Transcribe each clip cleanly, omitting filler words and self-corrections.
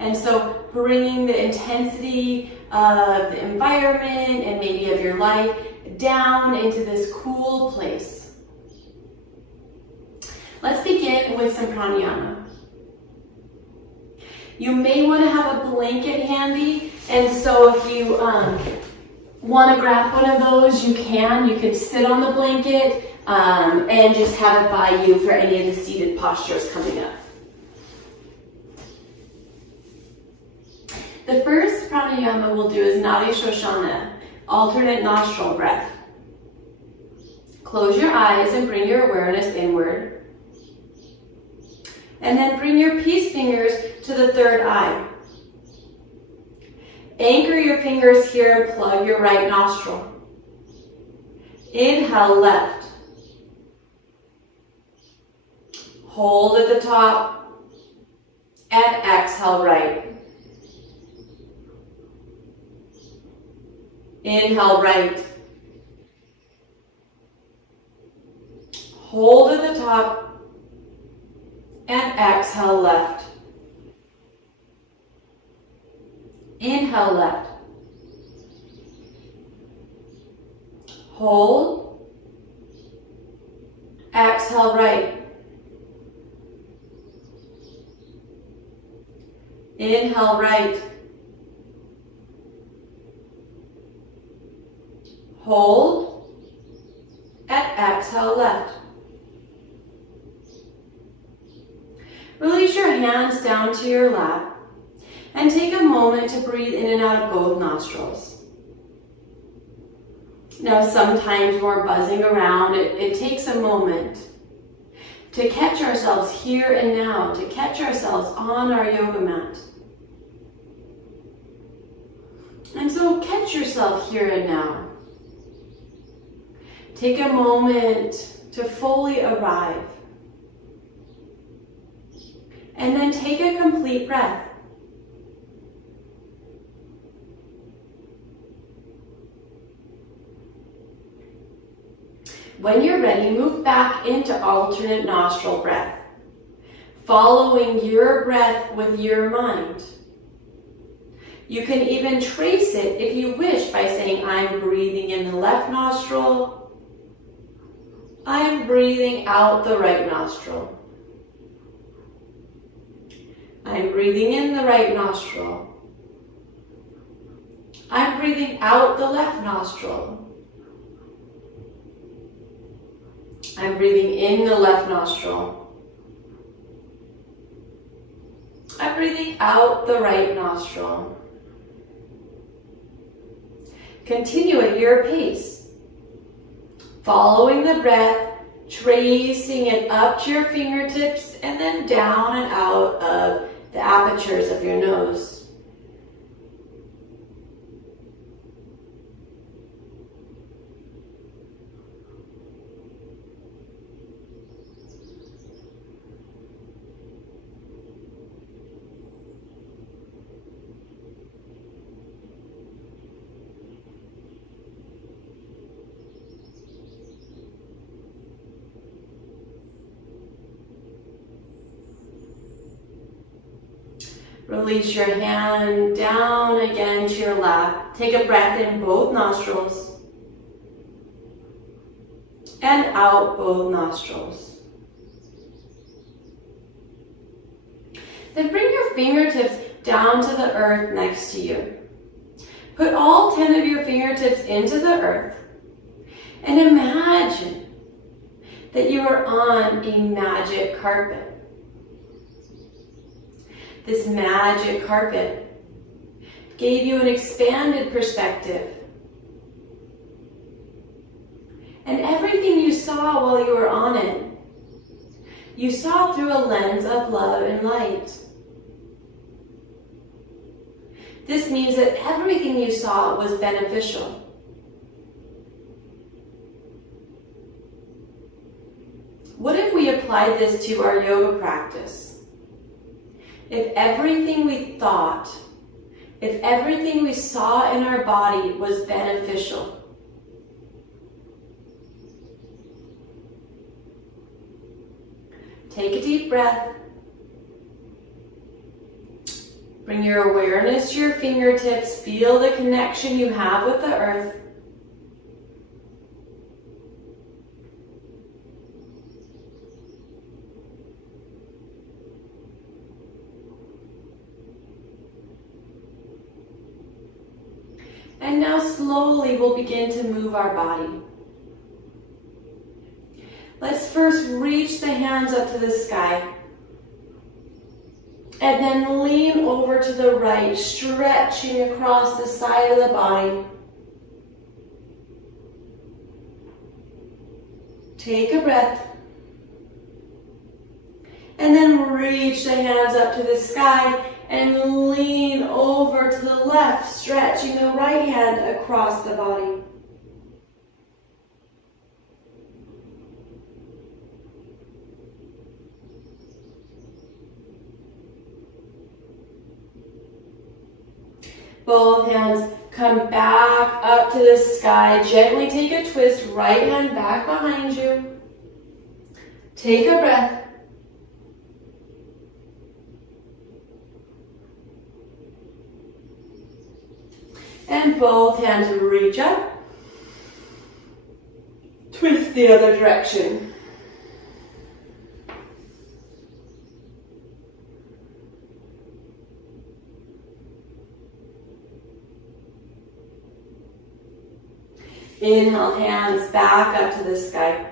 And so bringing the intensity of the environment and maybe of your life down into this cool place. Let's begin with some pranayama. You may want to have a blanket handy, and so if you want to grab one of those, you can. You can sit on the blanket and just have it by you for any of the seated postures coming up. The first pranayama we'll do is Nadi Shoshana, alternate nostril breath. Close your eyes and bring your awareness inward. And then bring your peace fingers to the third eye. Anchor your fingers here and plug your right nostril. Inhale left. Hold at the top and exhale right. Inhale right. Hold at the top and exhale left. Inhale left. Hold. Exhale right. Inhale right. Hold. And exhale left. Release your hands down to your lap and take a moment to breathe in and out of both nostrils. Now, sometimes when we're buzzing around, it takes a moment to catch ourselves here and now, to catch ourselves on our yoga mat. And so catch yourself here and now. Take a moment to fully arrive. And then take a complete breath. When you're ready, move back into alternate nostril breath, following your breath with your mind. You can even trace it if you wish by saying, I'm breathing in the left nostril, I'm breathing out the right nostril. I'm breathing in the right nostril. I'm breathing out the left nostril. I'm breathing in the left nostril. I'm breathing out the right nostril. Continue at your pace, following the breath, tracing it up to your fingertips and then down and out of the apertures of your nose. Release your hand down again to your lap. Take a breath in both nostrils and out both nostrils. Then bring your fingertips down to the earth next to you. Put all 10 of your fingertips into the earth and imagine that you are on a magic carpet. This magic carpet gave you an expanded perspective. And everything you saw while you were on it, you saw through a lens of love and light. This means that everything you saw was beneficial. What if we applied this to our yoga practice? If everything we thought, if everything we saw in our body was beneficial, take a deep breath. Bring your awareness to your fingertips. Feel the connection you have with the earth. And now slowly we'll begin to move our body. Let's first reach the hands up to the sky. And then lean over to the right, stretching across the side of the body. Take a breath. And then reach the hands up to the sky and lean over to the left, stretching the right hand across the body. Both hands come back up to the sky. Gently take a twist, right hand back behind you. Take a breath. And both hands reach up. Twist the other direction. Inhale, hands back up to the sky.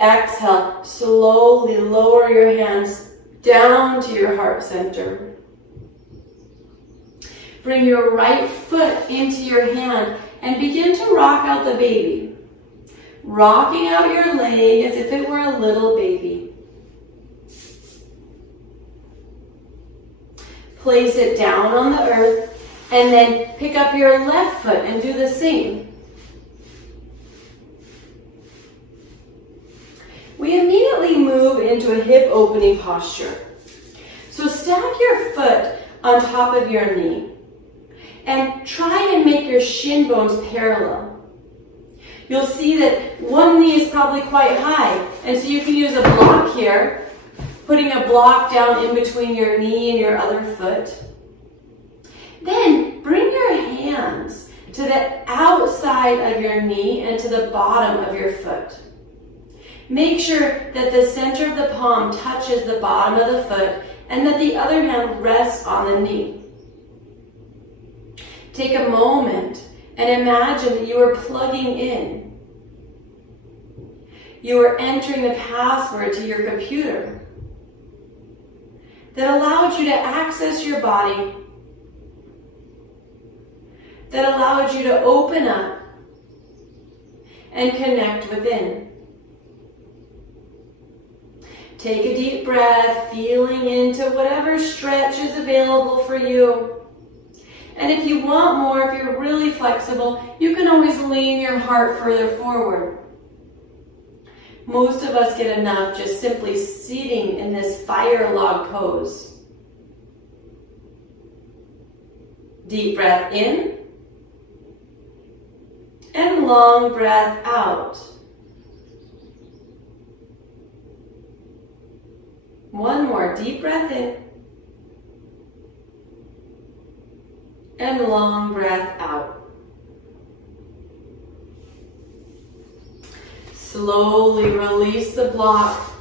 Exhale, slowly lower your hands down to your heart center. Bring your right foot into your hand and begin to rock out the baby. Rocking out your leg as if it were a little baby. Place it down on the earth and then pick up your left foot and do the same. We immediately move into a hip opening posture. So stack your foot on top of your knee and try and make your shin bones parallel. You'll see that one knee is probably quite high, and so you can use a block here, putting a block down in between your knee and your other foot. Then bring your hands to the outside of your knee and to the bottom of your foot. Make sure that the center of the palm touches the bottom of the foot and that the other hand rests on the knee. Take a moment and imagine that you are plugging in. You are entering the password to your computer that allowed you to access your body, that allowed you to open up and connect within. Take a deep breath, feeling into whatever stretch is available for you. And if you want more, if you're really flexible, you can always lean your heart further forward. Most of us get enough just simply sitting in this fire log pose. Deep breath in and long breath out. One more deep breath in and long breath out. Slowly release the block.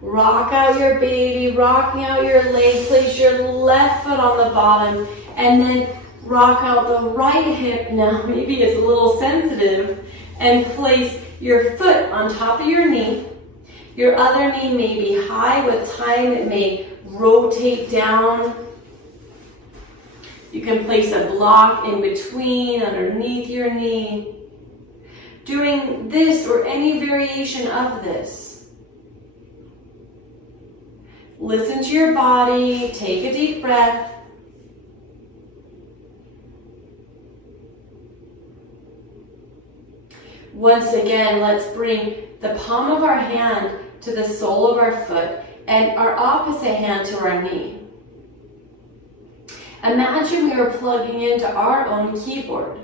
Rock out your baby, rocking out your leg. Place your left foot on the bottom and then rock out the right hip. Now maybe it's a little sensitive, and place your foot on top of your knee. Your other knee may be high. With time it may rotate down. You can place a block in between, underneath your knee. Doing this or any variation of this. Listen to your body, take a deep breath. Once again, let's bring the palm of our hand to the sole of our foot and our opposite hand to our knee. Imagine we were plugging into our own keyboard.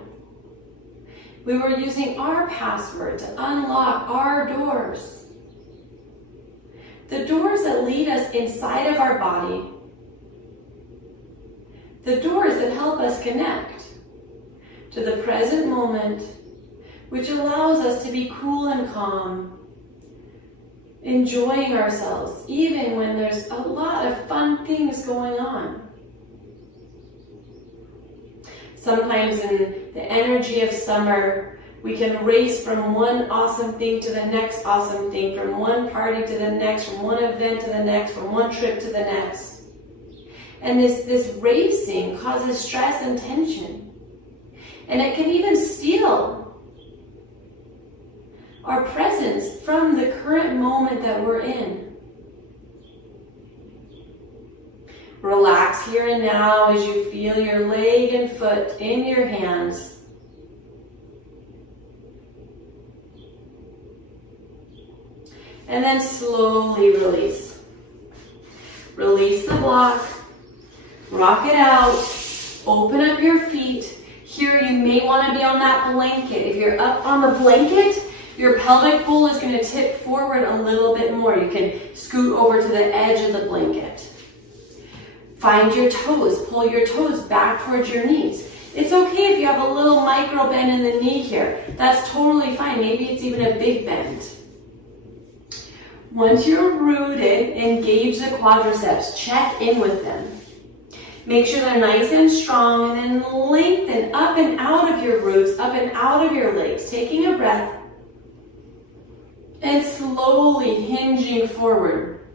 We were using our password to unlock our doors. The doors that lead us inside of our body the doors that help us connect to the present moment, which allows us to be cool and calm, enjoying ourselves, even when there's a lot of fun things going on. Sometimes in the energy of summer, we can race from one awesome thing to the next awesome thing, from one party to the next, from one event to the next, from one trip to the next. And this racing causes stress and tension. And it can even steal our presence from the current moment that we're in. Relax here and now as you feel your leg and foot in your hands. And then slowly release. Release the block. Rock it out. Open up your feet. Here you may want to be on that blanket. If you're up on the blanket, your pelvic bowl is going to tip forward a little bit more. You can scoot over to the edge of the blanket. Find your toes. Pull your toes back towards your knees. It's okay if you have a little micro bend in the knee here. That's totally fine. Maybe it's even a big bend. Once you're rooted, engage the quadriceps. Check in with them. Make sure they're nice and strong, and then lengthen up and out of your roots, up and out of your legs. Taking a breath and slowly hinging forward.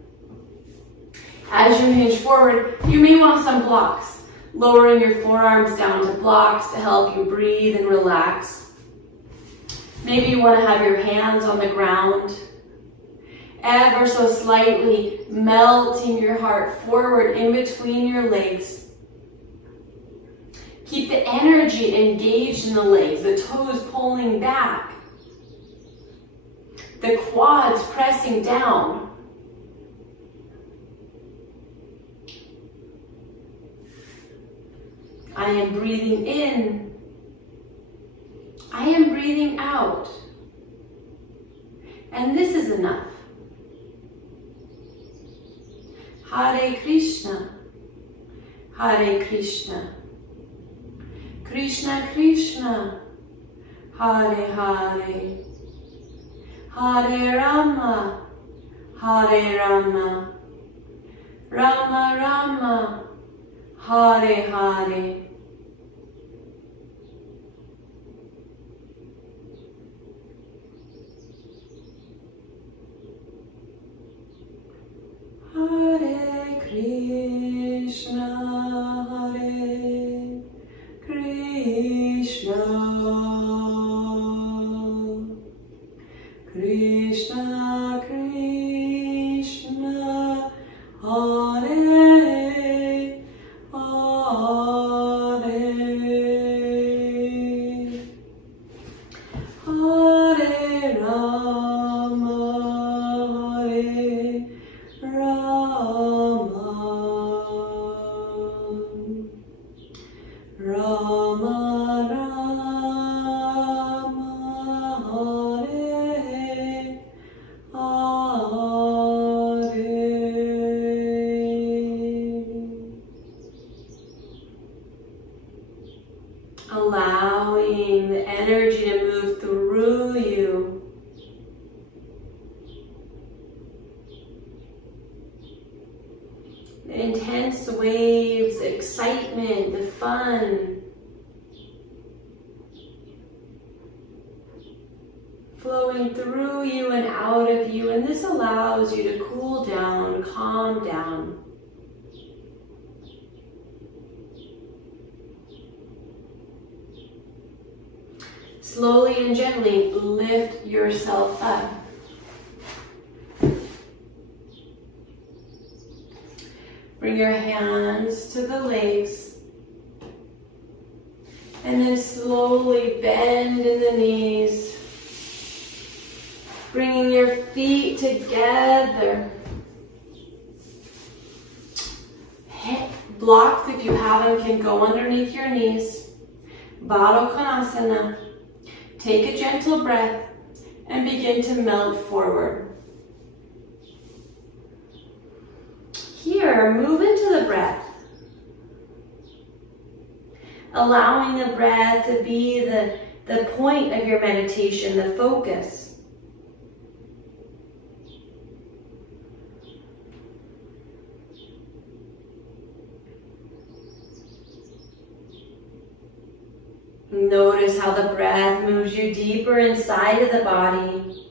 As you hinge forward, you may want some blocks. Lowering your forearms down to blocks to help you breathe and relax. Maybe you want to have your hands on the ground, ever so slightly melting your heart forward in between your legs. Keep the energy engaged in the legs, the toes pulling back, the quads pressing down. I am breathing in. I am breathing out. And this is enough. Hare Krishna, Hare Krishna, Krishna Krishna, Hare Hare, Hare Rama, Hare Rama, Rama Rama, Hare Hare. Hare Krishna, Hare Krishna, Krishna Krishna, Hare Hare, Hare Rama, Hare Rama, Rama Rama, Hare Hare. Allowing the energy to move through you. The intense waves, the excitement, the fun, flowing through you and out of you, and this allows you to cool down, calm down. Slowly and gently lift yourself up. Bring your hands to the legs, and then slowly bend in the knees, bringing your feet together. Hip blocks, if you have them, can go underneath your knees. Baddha Konasana. Take a gentle breath and begin to melt forward. Here, move into the breath. allowing the breath to be the point of your meditation, the focus. Notice how the breath moves you deeper inside of the body.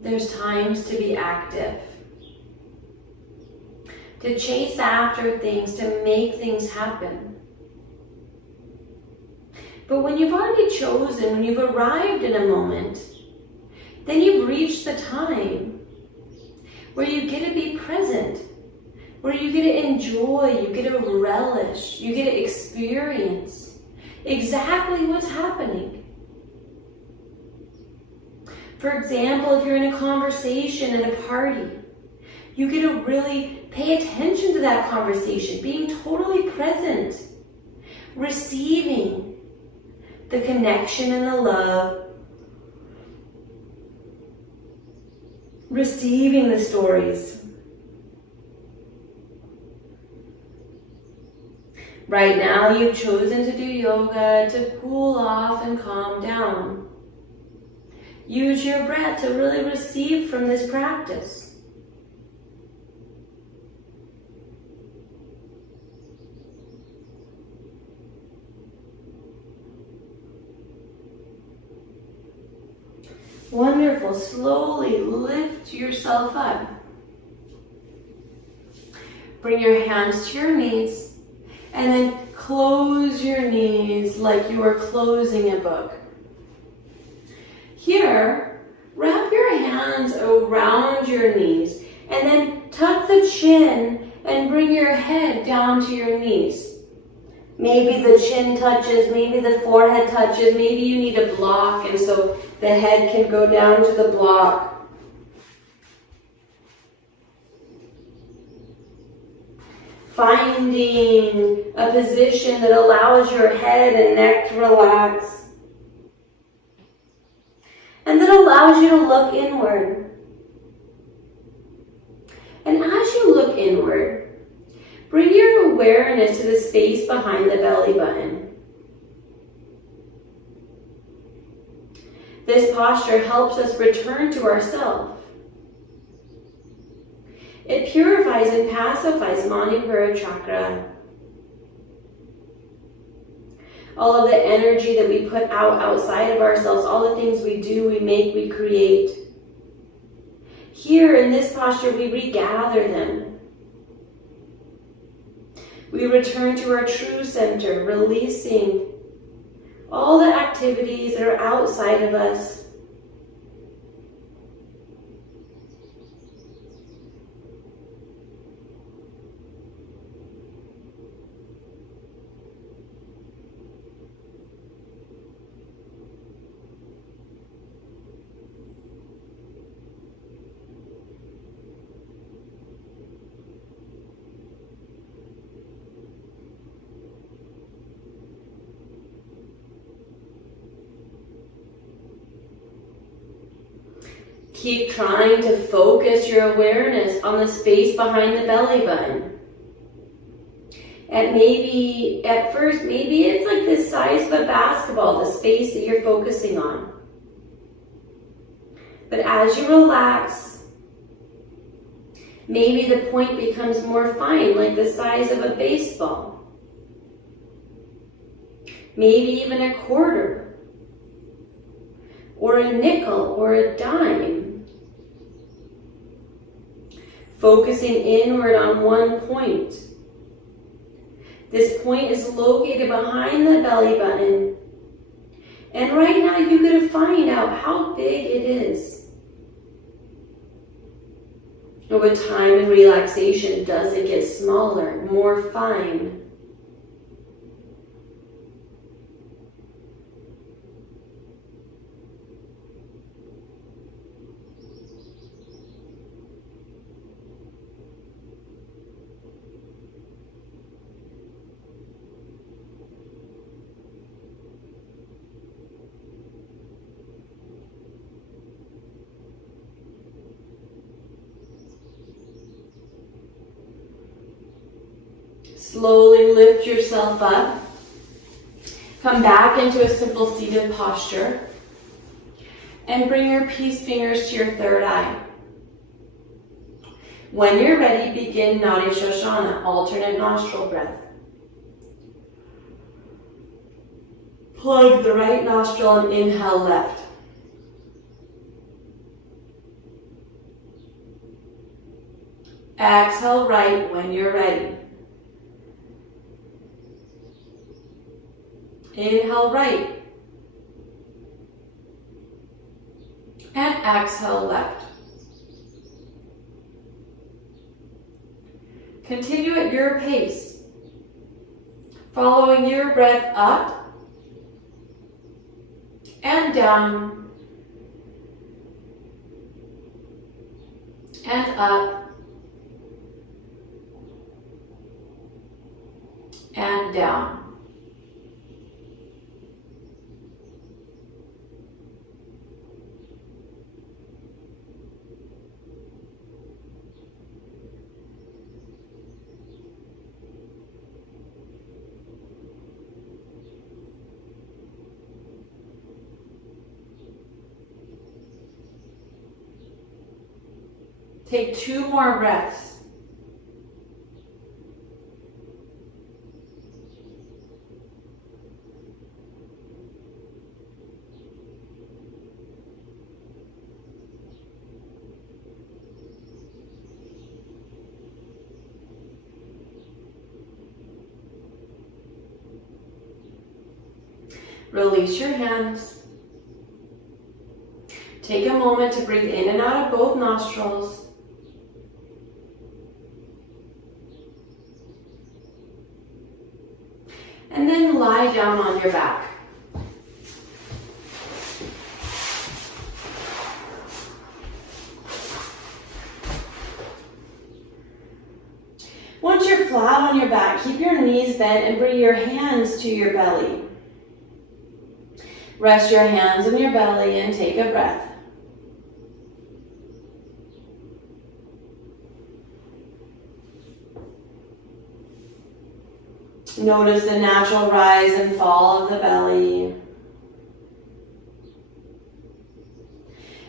There's times to be active, to chase after things, to make things happen. But when you've already chosen, when you've arrived in a moment, then you've reached the time where you get to be present, where you get to enjoy, you get to relish, you get to experience exactly what's happening. For example, if you're in a conversation at a party, you get to really pay attention to that conversation, being totally present, receiving the connection and the love, receiving the stories. Right now, you've chosen to do yoga to cool off and calm down. Use your breath to really receive from this practice. Wonderful. Slowly lift yourself up. Bring your hands to your knees and then close your knees like you are closing a book. Here, wrap your hands around your knees and then tuck the chin and bring your head down to your knees. Maybe the chin touches, maybe the forehead touches, maybe you need a block and so the head can go down to the block. Finding a position that allows your head and neck to relax. And that allows you to look inward. And as you look inward, bring your awareness to the space behind the belly button. This posture helps us return to ourselves. It purifies and pacifies Manipura chakra. All of the energy that we put out outside of ourselves, all the things we do, we make, we create. Here in this posture, we regather them. We return to our true center, releasing all the activities that are outside of us. Keep trying to focus your awareness on the space behind the belly button. And maybe, at first, maybe it's like the size of a basketball, the space that you're focusing on. But as you relax, maybe the point becomes more fine, like the size of a baseball. Maybe even a quarter, or a nickel, or a dime. Focusing inward on one point. This point is located behind the belly button. And right now you're going to find out how big it is. Over time and relaxation, does it get smaller, more fine? Slowly lift yourself up. Come back into a simple seated posture. And bring your peace fingers to your third eye. When you're ready, begin Nadi Shoshana, alternate nostril breath. Plug the right nostril and inhale left. Exhale right when you're ready. Inhale right. And exhale left. Continue at your pace, following your breath up and down and up and down. Take 2 more breaths. Release your hands. Take a moment to breathe in and out of both nostrils. And then lie down on your back. Once you're flat on your back, keep your knees bent and bring your hands to your belly. Rest your hands on your belly and take a breath. Notice the natural rise and fall of the belly.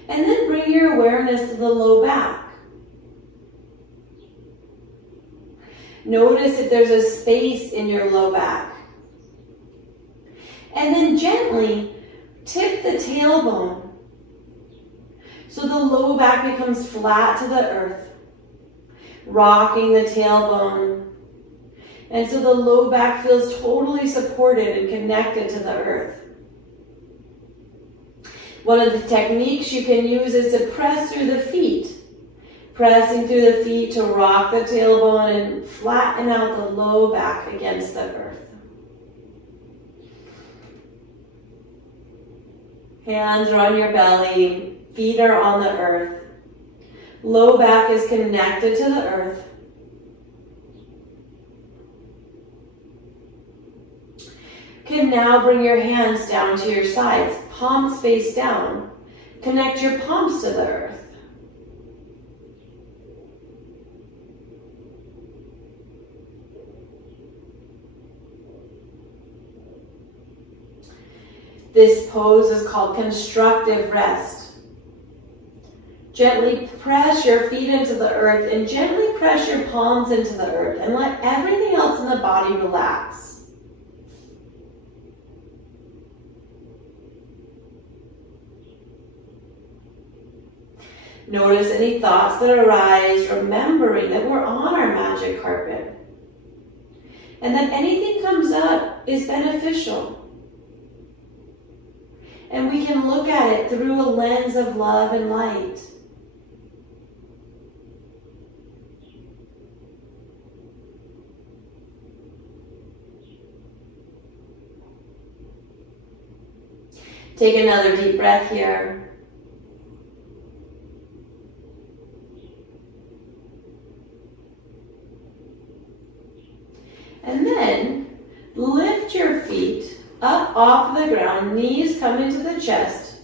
And then bring your awareness to the low back. Notice if there's a space in your low back. And then gently tip the tailbone so the low back becomes flat to the earth, rocking the tailbone. And so the low back feels totally supported and connected to the earth. One of the techniques you can use is to press through the feet. Pressing through the feet to rock the tailbone and flatten out the low back against the earth. Hands are on your belly, feet are on the earth. Low back is connected to the earth. You can now bring your hands down to your sides, palms face down. Connect your palms to the earth. This pose is called constructive rest. Gently press your feet into the earth and gently press your palms into the earth and let everything else in the body relax. Notice any thoughts that arise, remembering that we're on our magic carpet. And that anything comes up is beneficial. And we can look at it through a lens of love and light. Take another deep breath here. And then lift your feet up off the ground, knees come into the chest,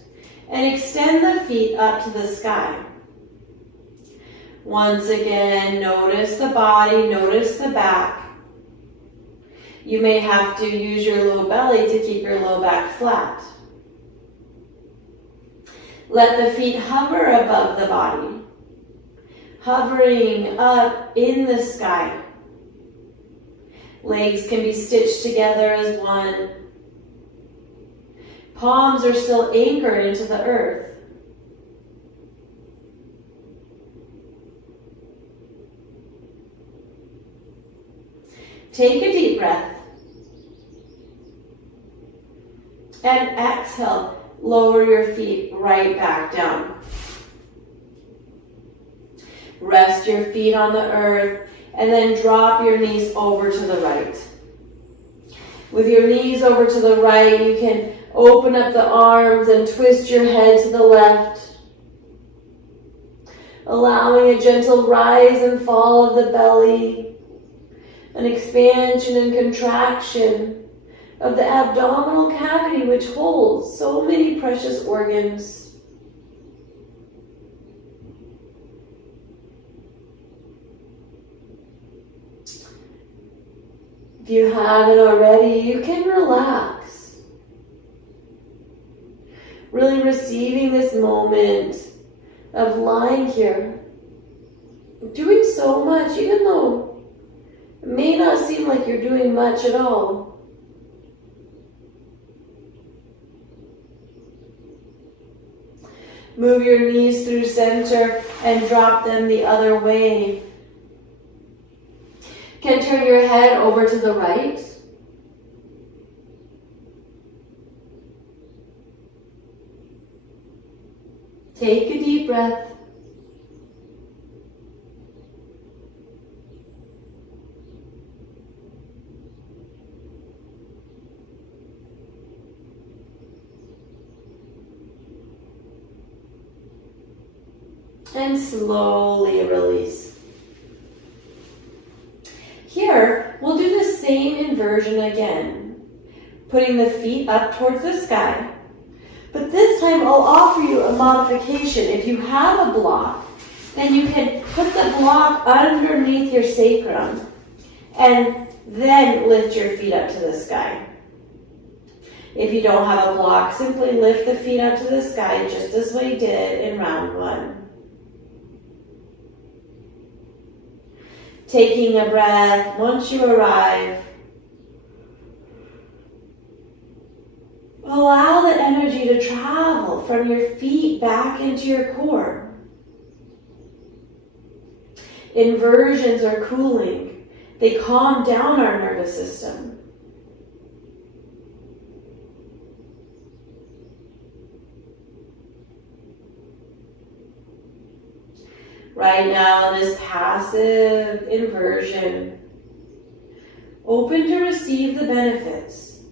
and extend the feet up to the sky. Once again, notice the body, notice the back. You may have to use your low belly to keep your low back flat. Let the feet hover above the body, hovering up in the sky. Legs can be stitched together as one. Palms are still anchored into the earth. Take a deep breath. And exhale, lower your feet right back down. Rest your feet on the earth and then drop your knees over to the right. With your knees over to the right, you can open up the arms and twist your head to the left, allowing a gentle rise and fall of the belly, an expansion and contraction of the abdominal cavity, which holds so many precious organs. If you haven't already, you can relax. Really receiving this moment of lying here, doing so much, even though it may not seem like you're doing much at all. Move your knees through center and drop them the other way. Can turn your head over to the right. Take a deep breath. And slowly release. Here, we'll do the same inversion again, putting the feet up towards the sky. But this time I'll offer you a modification. If you have a block, then you can put the block underneath your sacrum and then lift your feet up to the sky. If you don't have a block, simply lift the feet up to the sky just as we did in round one. Taking a breath once you arrive. Allow the energy to travel from your feet back into your core. Inversions are cooling. They calm down our nervous system. Right now, this passive inversion, open to receive the benefits.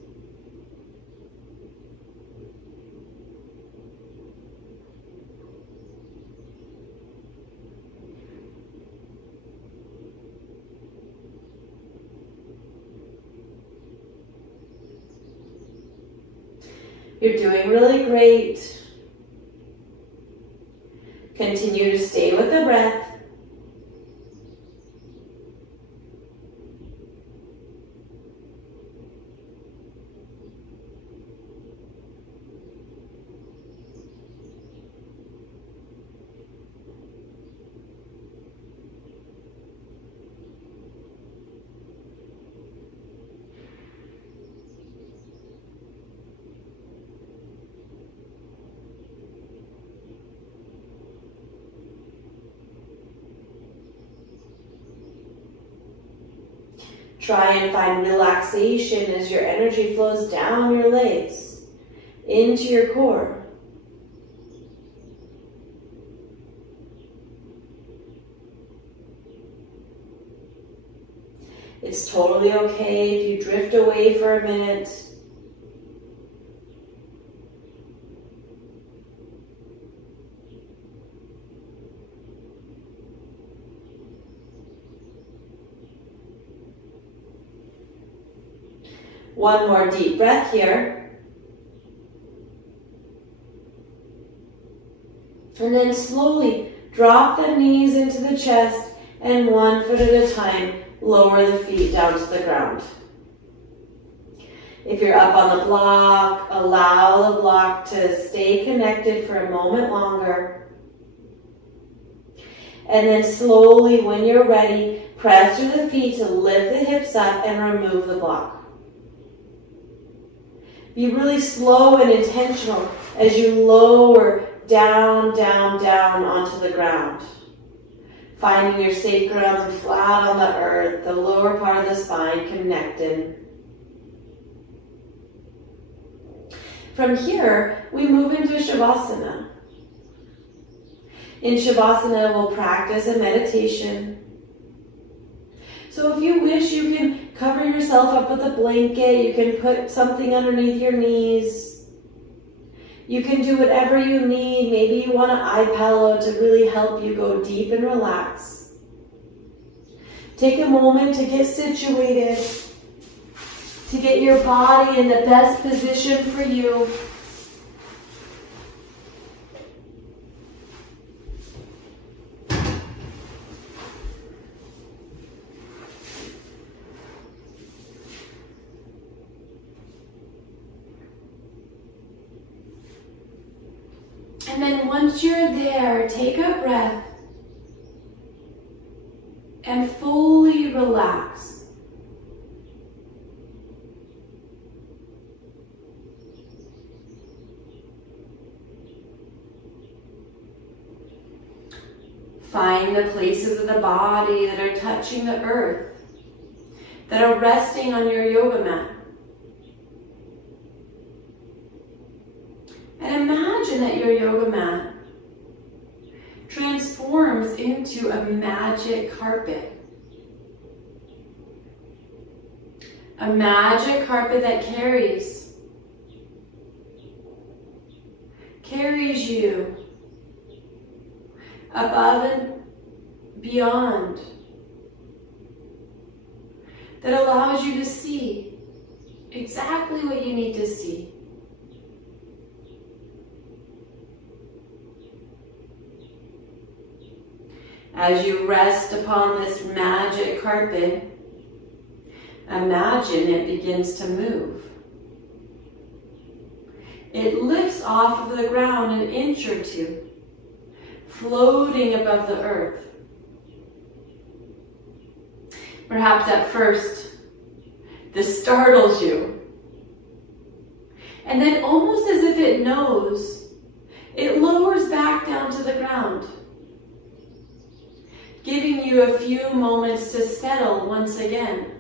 You're doing really great. Continue to stay with the breath. Try and find relaxation as your energy flows down your legs into your core. It's totally okay if you drift away for a minute. One more deep breath here. And then slowly drop the knees into the chest and 1 foot at a time, lower the feet down to the ground. If you're up on the block, allow the block to stay connected for a moment longer. And then slowly, when you're ready, press through the feet to lift the hips up and remove the block. Be really slow and intentional as you lower down, down, down onto the ground. Finding your sacrum flat on the earth, the lower part of the spine connected. From here, we move into Shavasana. In Shavasana, we'll practice a meditation. So if you wish, you can cover yourself up with a blanket. You can put something underneath your knees. You can do whatever you need. Maybe you want an eye pillow to really help you go deep and relax. Take a moment to get situated, to get your body in the best position for you. And then once you're there, take a breath and fully relax. Find the places of the body that are touching the earth, that are resting on your yoga mat. And imagine that your yoga mat transforms into a magic carpet. A magic carpet that carries you above and beyond, that allows you to see exactly what you need to see. As you rest upon this magic carpet, imagine it begins to move. It lifts off of the ground an inch or two, floating above the earth. Perhaps at first, this startles you. And then almost as if it knows, it lowers back down to the ground, giving you a few moments to settle once again.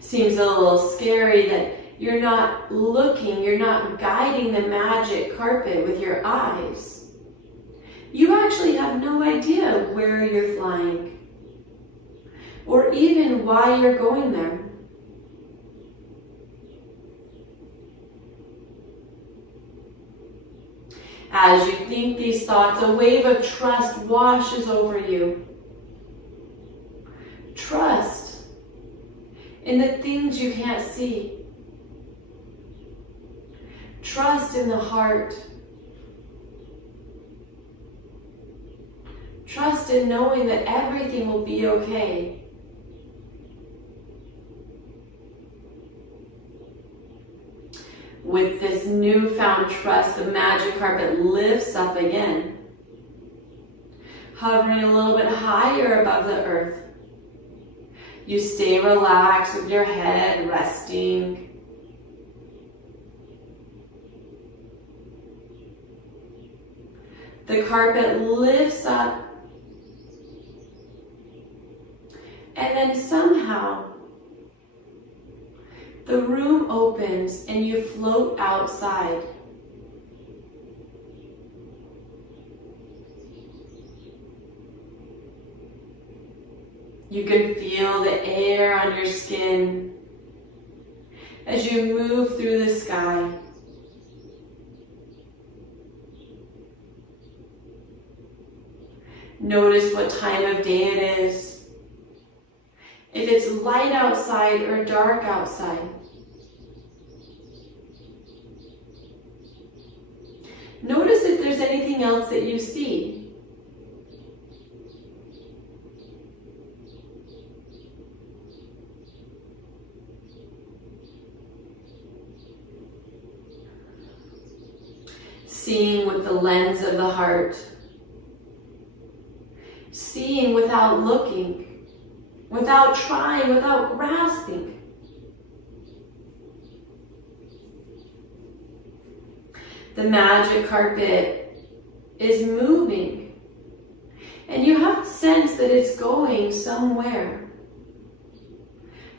Seems a little scary that you're not looking, you're not guiding the magic carpet with your eyes. You actually have no idea where you're flying, or even why you're going there. As you think these thoughts, a wave of trust washes over you. Trust in the things you can't see. Trust in the heart. Trust in knowing that everything will be okay. With this newfound trust, the magic carpet lifts up again, hovering a little bit higher above the earth. You stay relaxed with your head resting. The carpet lifts up, and then somehow the room opens and you float outside. You can feel the air on your skin as you move through the sky. Notice what time of day it is. If it's light outside or dark outside. Notice if there's anything else that you see. Seeing with the lens of the heart. Seeing without looking, without trying, without grasping. The magic carpet is moving, and you have a sense that it's going somewhere.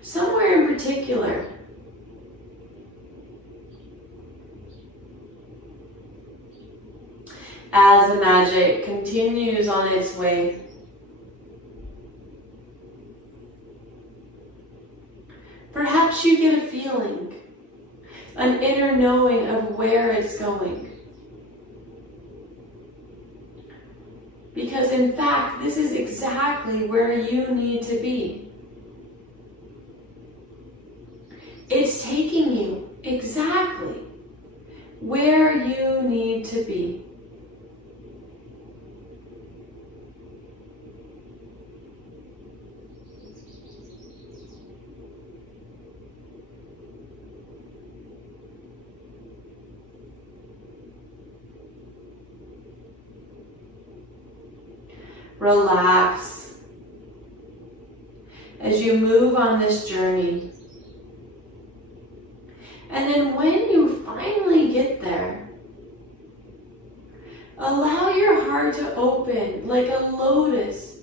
Somewhere in particular. As the magic continues on its way, perhaps you get a feeling, an inner knowing of where it's going. Because in fact, this is exactly where you need to be. It's taking you exactly where you need to be. Relax as you move on this journey. And then when you finally get there, allow your heart to open like a lotus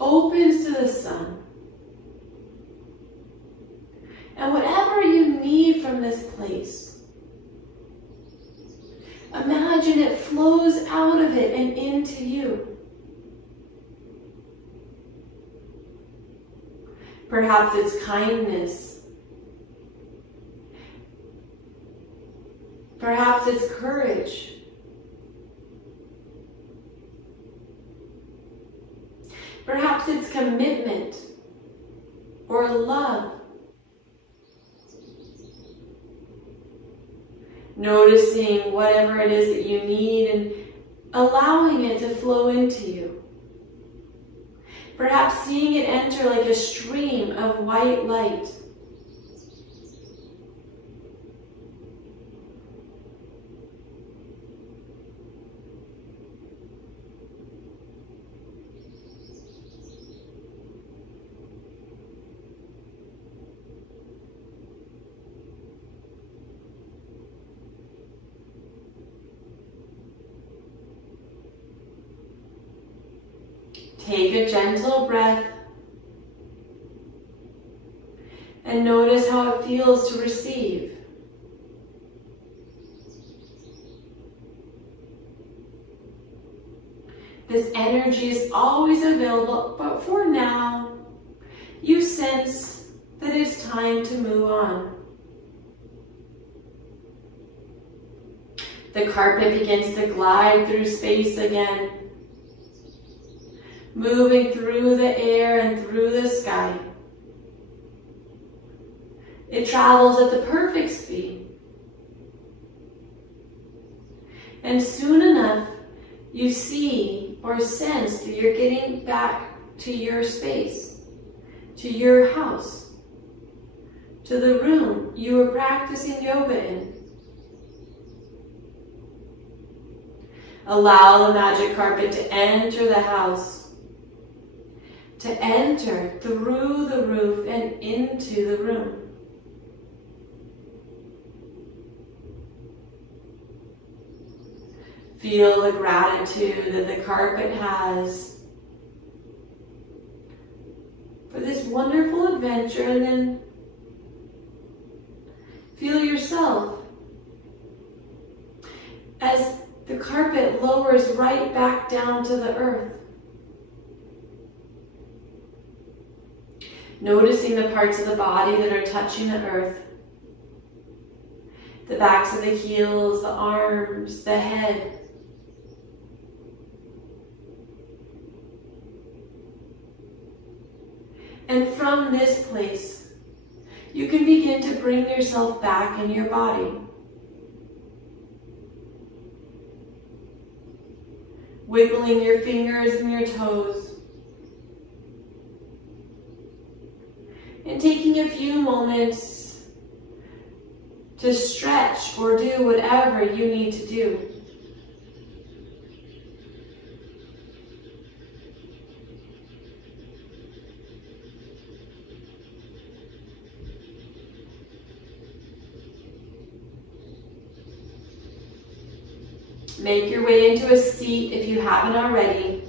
opens to the sun. And whatever you need from this place, imagine it flows out of it and into you. Perhaps it's kindness. Perhaps it's courage. Perhaps it's commitment or love. Noticing whatever it is that you need and allowing it to flow into you. Perhaps seeing it enter like a stream of white light. Take a gentle breath and notice how it feels to receive. This energy is always available, but for now, you sense that it's time to move on. The carpet begins to glide through space again, moving through the air and through the sky. It travels at the perfect speed. And soon enough, you see or sense that you're getting back to your space, to your house, to the room you were practicing yoga in. Allow the magic carpet to enter the house, to enter through the roof and into the room. Feel the gratitude that the carpet has for this wonderful adventure, and then feel yourself as the carpet lowers right back down to the earth. Noticing the parts of the body that are touching the earth. The backs of the heels, the arms, the head. And from this place, you can begin to bring yourself back in your body. Wiggling your fingers and your toes. And taking a few moments to stretch or do whatever you need to do. Make your way into a seat if you haven't already.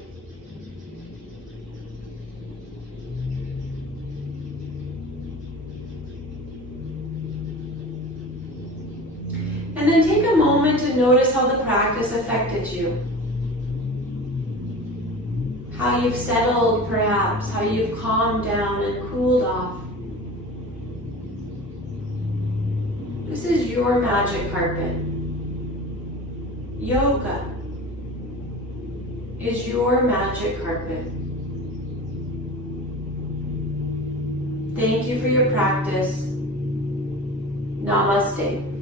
And then take a moment to notice how the practice affected you. How you've settled, perhaps, how you've calmed down and cooled off. This is your magic carpet. Yoga is your magic carpet. Thank you for your practice. Namaste.